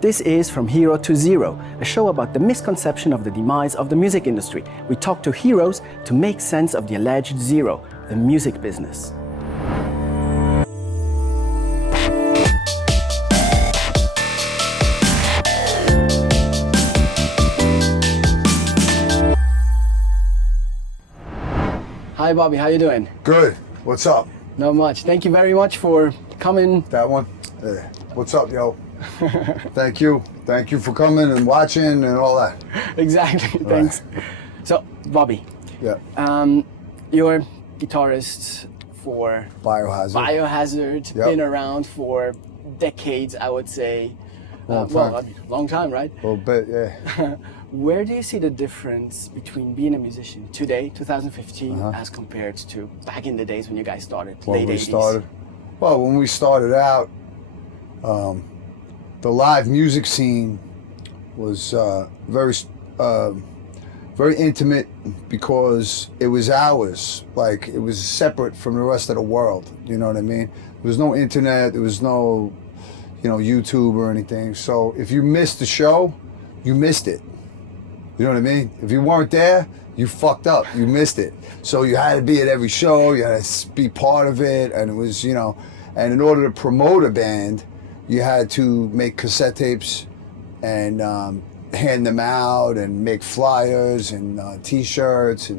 This is From Hero to Zero, a show about the misconception of the demise of the music industry. We talk to heroes to make sense of the alleged zero, the music business. Hi Bobby, how you doing? Good. What's up? Not much. Thank you very much for coming. That one? What's up, yo? Thank you. Thank you for coming and watching and all that. Exactly. Thanks. Right. So, Bobby. Yeah. You're guitarist for Biohazard. Yep. Been around for decades, I would say. Long time, right? A little bit, yeah. Where do you see the difference between being a musician today, 2015, as compared to back in the days when you guys started, late 80s? When we started out, the live music scene was very intimate because it was ours. Like, it was separate from the rest of the world. You know what I mean? There was no internet. There was no, YouTube or anything. So if you missed the show, you missed it. You know what I mean? If you weren't there, you fucked up. You missed it. So you had to be at every show. You had to be part of it. And it was, and in order to promote a band, you had to make cassette tapes and hand them out and make flyers and T-shirts.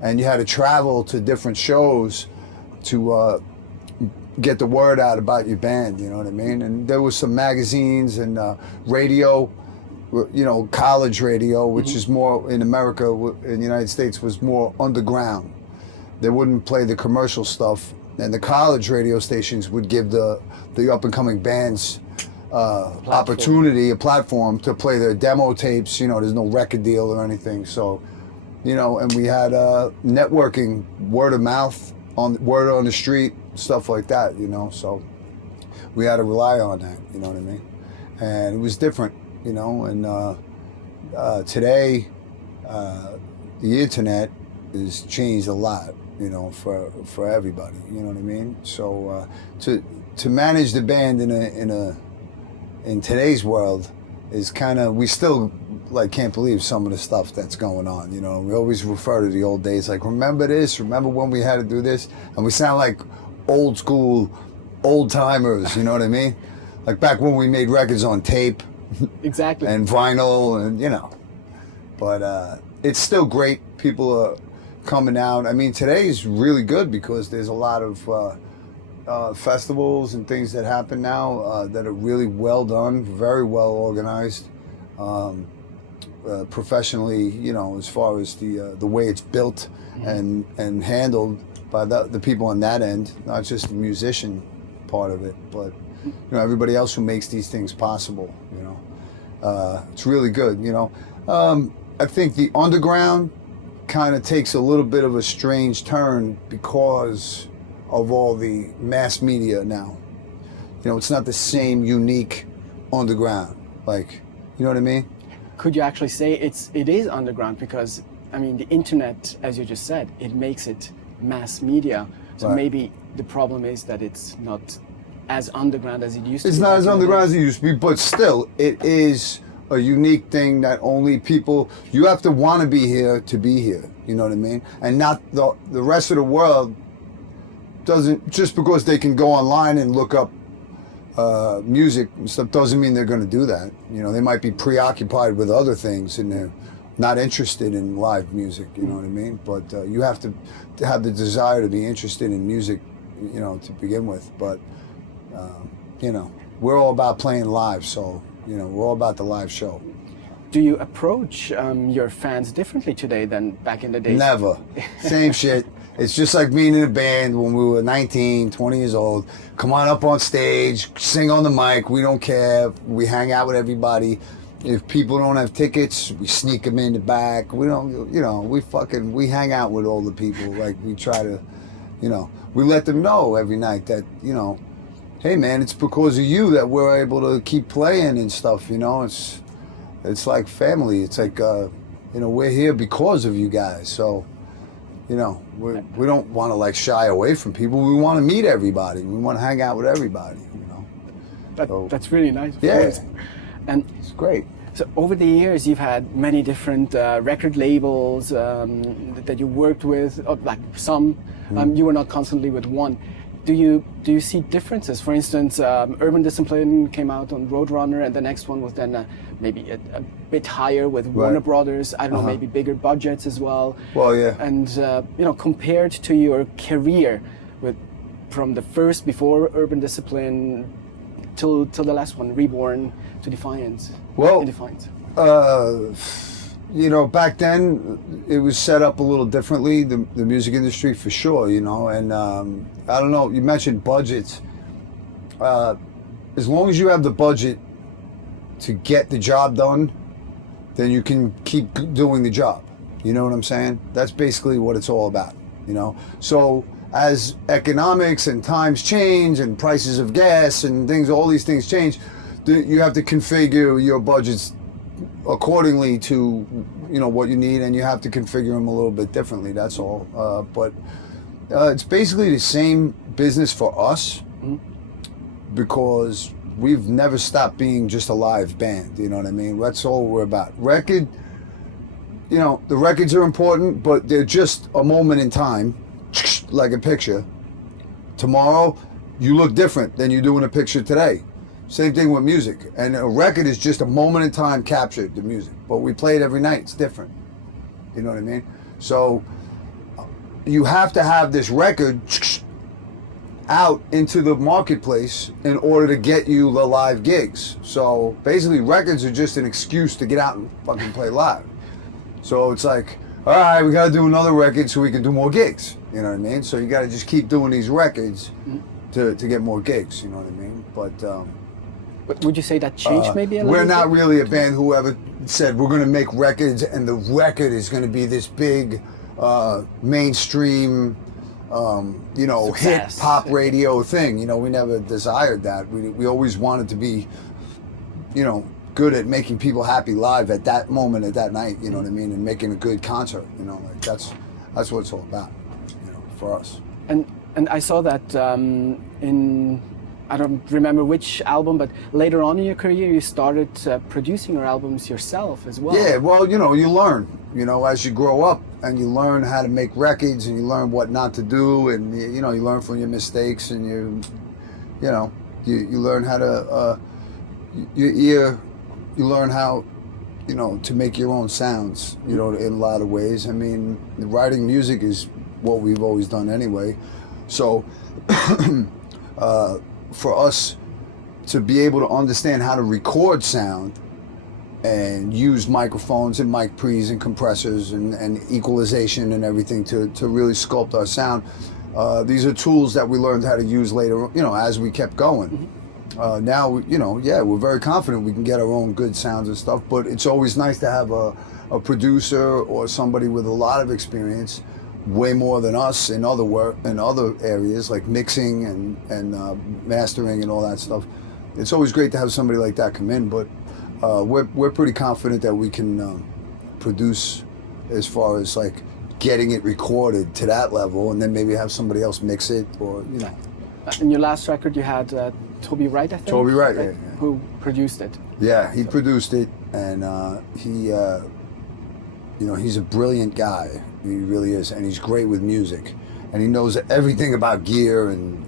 And you had to travel to different shows to get the word out about your band. You know what I mean? And there was some magazines and radio. College radio, which is more in America, in the United States, was more underground. They wouldn't play the commercial stuff, and the college radio stations would give the up-and-coming bands opportunity, a platform to play their demo tapes. There's no record deal or anything. So, and we had networking, word of mouth, word on the street, stuff like that, So we had to rely on that, you know what I mean? And it was different. Today, the internet has changed a lot, for everybody, you know what I mean? So to manage the band in today's world is we still can't believe some of the stuff that's going on. We always refer to the old days, like, remember this? Remember when we had to do this? And we sound like old school, old timers, you know what I mean? Like back when we made records on tape. Exactly. And vinyl, and but it's still great. People are coming out. I mean, today's really good because there's a lot of festivals and things that happen now that are really well done, very well organized, professionally. As far as the way it's built and handled by the people on that end, not just the musician part of it, but everybody else who makes these things possible. It's really good. I think the underground kind of takes a little bit of a strange turn because of all the mass media now. It's not the same unique underground. Like, you know what I mean? Could you actually say it is underground? Because, the internet, as you just said, it makes it mass media. So maybe the problem is that it's not as underground as it used to be. It's not as underground as it used to be, but still, it is a unique thing that only people, you have to want to be here to be here, you know what I mean? And not the rest of the world doesn't, just because they can go online and look up music and stuff doesn't mean they're going to do that. They might be preoccupied with other things and they're not interested in live music, you know what I mean? But you have to have the desire to be interested in music, to begin with. But we're all about playing live, so, we're all about the live show. Do you approach your fans differently today than back in the days? Never. Same shit. It's just like being in a band when we were 19, 20 years old. Come on up on stage, sing on the mic, we don't care. We hang out with everybody. If people don't have tickets, we sneak them in the back. We don't, we hang out with all the people. Like, we try to, we let them know every night that, hey man, it's because of you that we're able to keep playing and stuff, It's like family. It's like, we're here because of you guys. So, we don't want to shy away from people. We want to meet everybody. We want to hang out with everybody, That's really nice. Yeah. And it's great. so over the years, you've had many different record labels that you worked with, like some. You were not constantly with one. Do you see differences? For instance, Urban Discipline came out on Roadrunner, and the next one was then maybe a bit higher with Warner Brothers. I don't know, maybe bigger budgets as well. Well, yeah. And compared to your career, from the first before Urban Discipline till the last one, Reborn to Defiance. Well, Defiance. Back then it was set up a little differently, the music industry for sure, and I don't know, you mentioned budgets. As long as you have the budget to get the job done, then you can keep doing the job. You know what I'm saying? That's basically what it's all about, So as economics and times change and prices of gas and things, all these things change, you have to configure your budgets accordingly to what you need, and you have to configure them a little bit differently. That's all. But it's basically the same business for us because we've never stopped being just a live band. You know what I mean? That's all we're about. The records are important, but they're just a moment in time, like a picture. Tomorrow, you look different than you do in a picture today. Same thing with music. And a record is just a moment in time captured, the music. But we play it every night. It's different. You know what I mean? So you have to have this record out into the marketplace in order to get you the live gigs. So basically records are just an excuse to get out and fucking play live. So it's like, all right, we got to do another record so we can do more gigs. You know what I mean? So you got to just keep doing these records to get more gigs. You know what I mean? But would you say that changed maybe a little bit? We're not really a band who ever said we're going to make records and the record is going to be this big mainstream, hit pop radio thing. We never desired that. We always wanted to be, good at making people happy live at that moment, at that night. You know what I mean? And making a good concert. That's what it's all about. For us. And I saw that in. I don't remember which album, but later on in your career, you started producing your albums yourself as well. Yeah, well, you learn, as you grow up and you learn how to make records and you learn what not to do and, you learn from your mistakes and you learn how to, you learn how, to make your own sounds, in a lot of ways. I mean, writing music is what we've always done anyway. So, for us to be able to understand how to record sound and use microphones and mic pre's and compressors and equalization and everything to really sculpt our sound, these are tools that we learned how to use later, as we kept going. Now, we're very confident we can get our own good sounds and stuff, but it's always nice to have a producer or somebody with a lot of experience, way more than us in other areas like mixing and mastering and all that stuff. It's always great to have somebody like that come in, but we're pretty confident that we can produce as far as like getting it recorded to that level, and then maybe have somebody else mix it, or In your last record, you had Toby Wright, I think. Toby Wright, yeah. Who produced it? Yeah, he produced it, and he's a brilliant guy. He really is, and he's great with music, and he knows everything about gear, and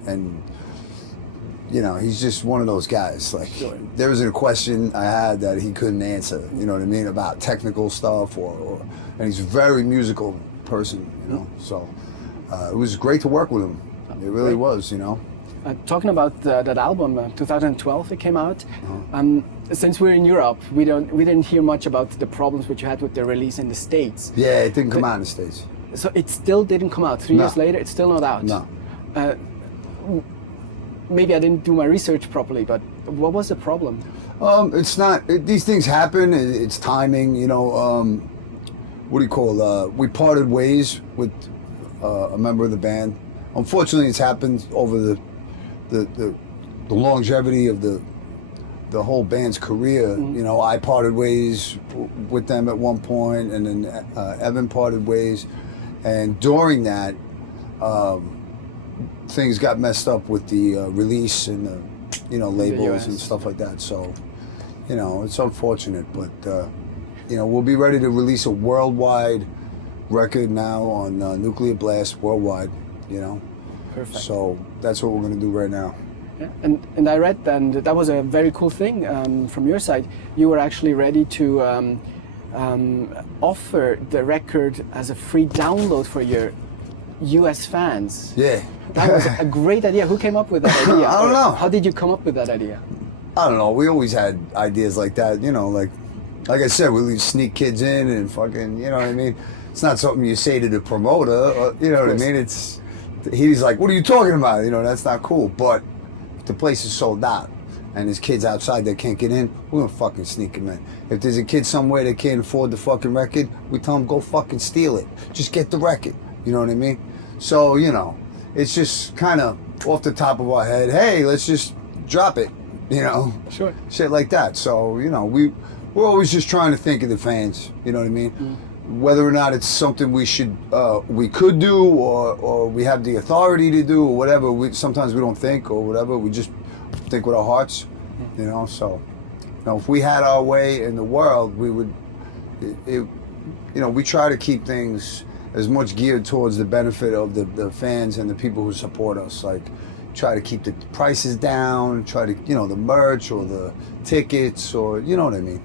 he's just one of those guys. Like, there wasn't a question I had that he couldn't answer. You know what I mean, about technical stuff, and he's a very musical person. So it was great to work with him. It really was. Talking about that album, 2012, it came out. Since we're in Europe, we didn't hear much about the problems which you had with the release in the States. Yeah, it didn't come out in the States. So it still didn't come out. 3 years later, it's still not out. No. Maybe I didn't do my research properly, but what was the problem? It's not. These things happen. It's timing. What do you call? We parted ways with a member of the band. Unfortunately, it's happened over the longevity of the whole band's career. I parted ways with them at one point, and then Evan parted ways, and during that, things got messed up with the release and the labels and stuff like that. So, you know, it's unfortunate, but you know, we'll be ready to release a worldwide record now on Nuclear Blast worldwide. You know, Perfect. so that's what we're gonna do right now. Yeah. And I read that was a very cool thing from your side. You were actually ready to offer the record as a free download for your US fans. Yeah. That was a great idea. Who came up with that idea? I don't know. How did you come up with that idea? I don't know. We always had ideas like that, you know, like I said, we sneak kids in and fucking, you know what I mean? It's not something you say to the promoter, you know what I mean? He's like, what are you talking about? You know, that's not cool. But if the place is sold out and there's kids outside that can't get in, we're gonna fucking sneak them in. If there's a kid somewhere that can't afford the fucking record, we tell them, go fucking steal it. Just get the record. You know what I mean? So, you know, it's just kind of off the top of our head, hey, let's just drop it, you know? Sure. Shit like that. So, you know, we're always just trying to think of the fans, you know what I mean? Whether or not it's something we could do or we have the authority to do or whatever, sometimes we don't think or whatever, we just think with our hearts, you know? So, you know, if we had our way in the world, we would, you know, we try to keep things as much geared towards the benefit of the fans and the people who support us. Like, try to keep the prices down, try to, you know, the merch or the tickets or, you know what I mean?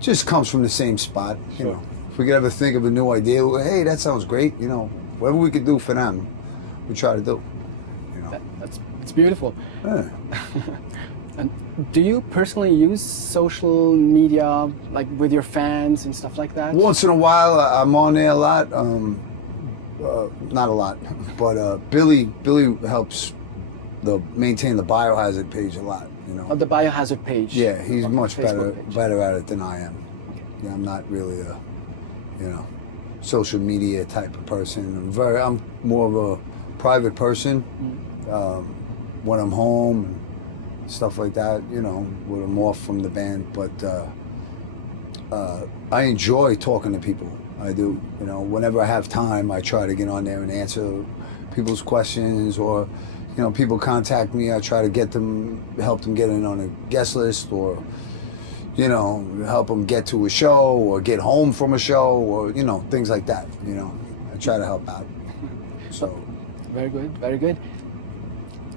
Just comes from the same spot, you know. If we could ever think of a new idea, well, hey, that sounds great, you know, whatever we could do for them, we try to do, you know. It's beautiful. Yeah. And do you personally use social media, like with your fans and stuff like that? Once in a while, I'm on there a lot. Not a lot, but Billy helps maintain the Biohazard page a lot. You know. Oh, the Biohazard page. Yeah, he's on much the better Facebook page. at it than I am. Yeah, I'm not really a, you know, social media type of person. I'm more of a private person. When I'm home and stuff like that, you know, when I'm off from the band. But I enjoy talking to people. I do. You know, whenever I have time, I try to get on there and answer people's questions, or, you know, people contact me, I try to help them get in on a guest list, or, you know, help them get to a show or get home from a show, or, you know, things like that. You know, I try to help out. So. Very good, very good.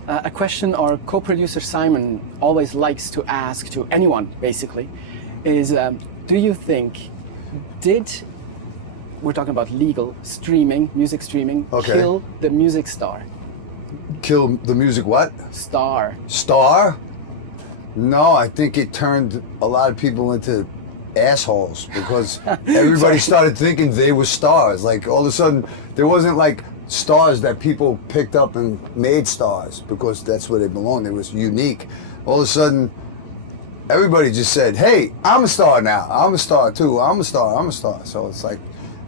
A question our co-producer Simon always likes to ask to anyone, basically, is do you think, we're talking about legal streaming, music streaming, kill the music star? Kill the music what? Star. Star? No, I think it turned a lot of people into assholes because everybody started thinking they were stars. Like, all of a sudden, there wasn't like stars that people picked up and made stars because that's where they belonged. It was unique. All of a sudden, everybody just said, hey, I'm a star now. I'm a star too. I'm a star. So it's like,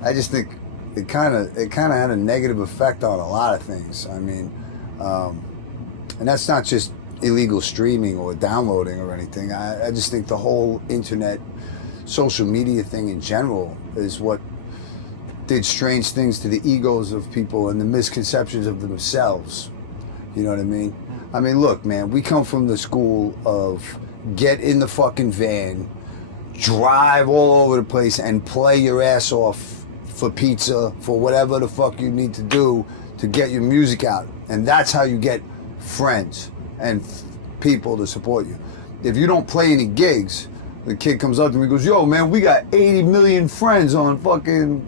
I just think it kind of had a negative effect on a lot of things. I mean, and that's not just illegal streaming or downloading or anything. I just think the whole internet, social media thing in general is what did strange things to the egos of people and the misconceptions of themselves. You know what I mean? I mean, look, man, we come from the school of get in the fucking van, drive all over the place, and play your ass off for pizza, for whatever the fuck you need to do to get your music out. And that's how you get friends and people to support you. If you don't play any gigs, the kid comes up to me and goes, yo, man, we got 80 million friends on fucking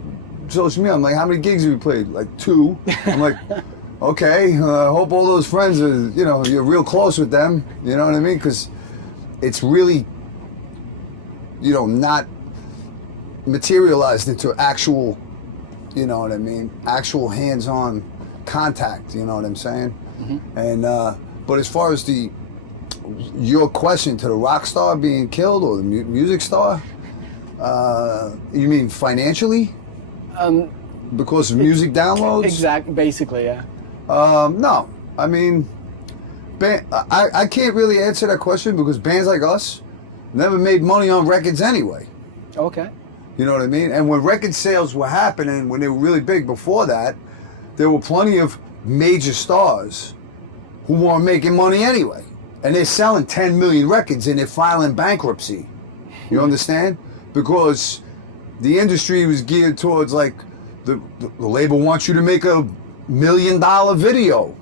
social media. I'm like, how many gigs have you played? Like 2. I'm like, okay, I hope all those friends are, you know, you're real close with them. You know what I mean? Because it's really, you know, not materialized into actual, you know what I mean, actual hands-on contact, you know what I'm saying? Mm-hmm. And, but as far as your question to the rock star being killed or the music star, you mean financially? Because of music downloads? Exactly, basically, yeah. No, I mean, I can't really answer that question because bands like us never made money on records anyway. Okay. You know what I mean? And when record sales were happening, when they were really big before that, there were plenty of major stars who weren't making money anyway. And they're selling 10 million records and they're filing bankruptcy. You understand? Because the industry was geared towards like the label wants you to make $1 million video.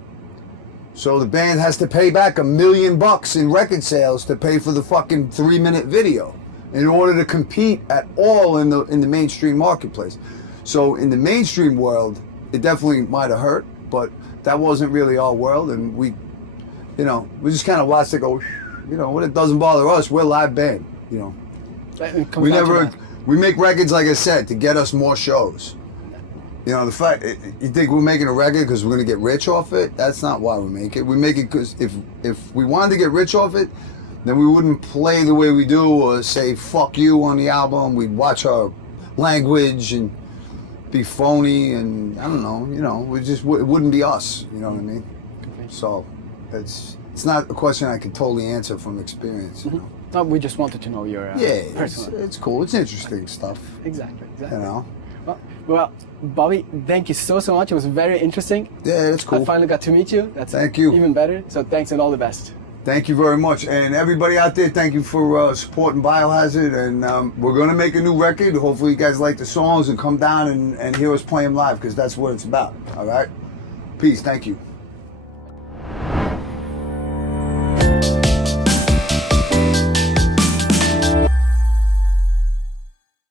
So the band has to pay back $1 million in record sales to pay for the fucking 3-minute video in order to compete at all in the mainstream marketplace. So in the mainstream world, it definitely might have hurt, but that wasn't really our world, and we just kind of watched it go. When it doesn't bother us, we're a live band. We make records, like I said, to get us more shows. The fact you think we're making a record because we're gonna get rich off it? That's not why we make it. We make it because if we wanted to get rich off it, then we wouldn't play the way we do or say "fuck you" on the album. We'd watch our language and be phony, and I don't know. It wouldn't be us. You know what I mean? So it's not a question I can totally answer from experience. No, we just wanted to know your personal. It's cool. It's interesting stuff. Exactly. Well, Bobby, thank you so much. It was very interesting. Yeah, that's cool. I finally got to meet you. Thank you. Even better. So thanks and all the best. Thank you very much. And everybody out there, thank you for supporting Biohazard. And we're going to make a new record. Hopefully you guys like the songs and come down and hear us play them live, because that's what it's about. All right? Peace. Thank you.